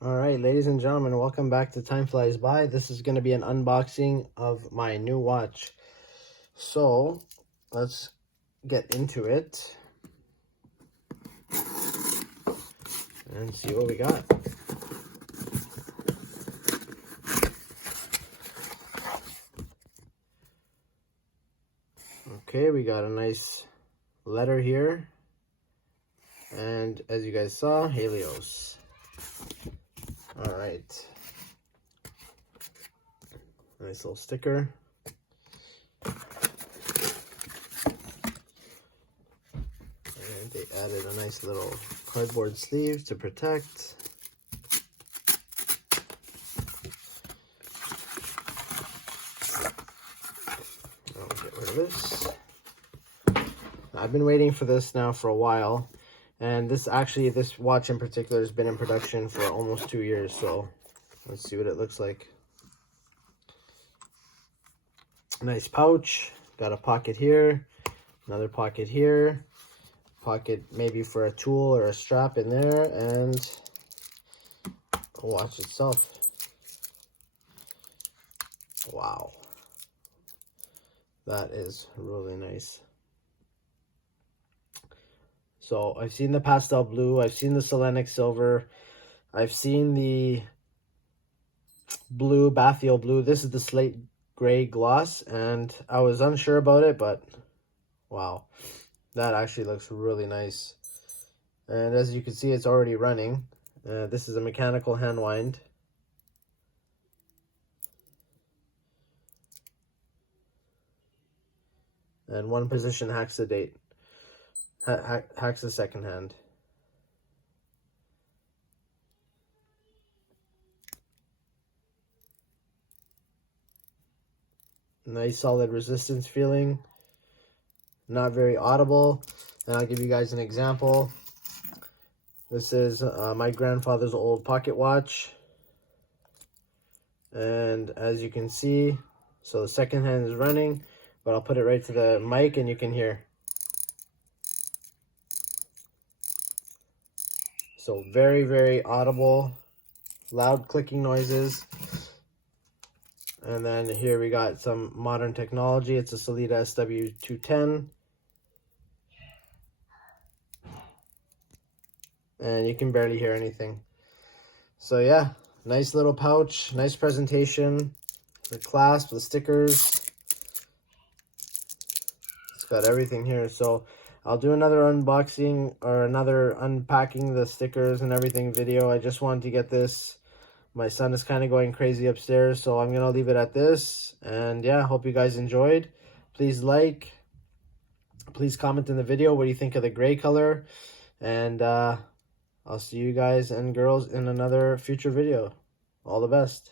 All right, ladies and gentlemen, welcome back to Time Flies By. This is going to be an unboxing of my new watch. So, let's get into it and see what we got. Okay, we got a nice letter here. And as you guys saw, Halios. All right. Nice little sticker. And they added a nice little cardboard sleeve to protect. I'll get rid of this. I've been waiting for this now for a while. And this watch in particular has been in production for almost 2 years. So let's see what it looks like. Nice pouch. Got a pocket here. Another pocket here. Pocket maybe for a tool or a strap in there. And the watch itself. Wow. That is really nice. So I've seen the pastel blue, I've seen the Selenic silver, I've seen the blue, bathyal blue. This is the slate gray gloss, and I was unsure about it, but wow, that actually looks really nice. And as you can see, it's already running. This is a mechanical hand wind. And one position hacks the date. Hacks the second hand. Nice solid resistance feeling. Not very audible. And I'll give you guys an example. This is my grandfather's old pocket watch. And as you can see, so the second hand is running, but I'll put it right to the mic and you can hear. So very, very audible, loud clicking noises. And then here we got some modern technology. It's a Sellita SW210. And you can barely hear anything. So yeah, nice little pouch, nice presentation. The clasp, the stickers. It's got everything here. So I'll do another unboxing or another unpacking the stickers and everything video. I just wanted to get this. My son is kind of going crazy upstairs, so I'm going to leave it at this. And yeah, hope you guys enjoyed. Please like. Please comment in the video what do you think of the gray color. And I'll see you guys and girls in another future video. All the best.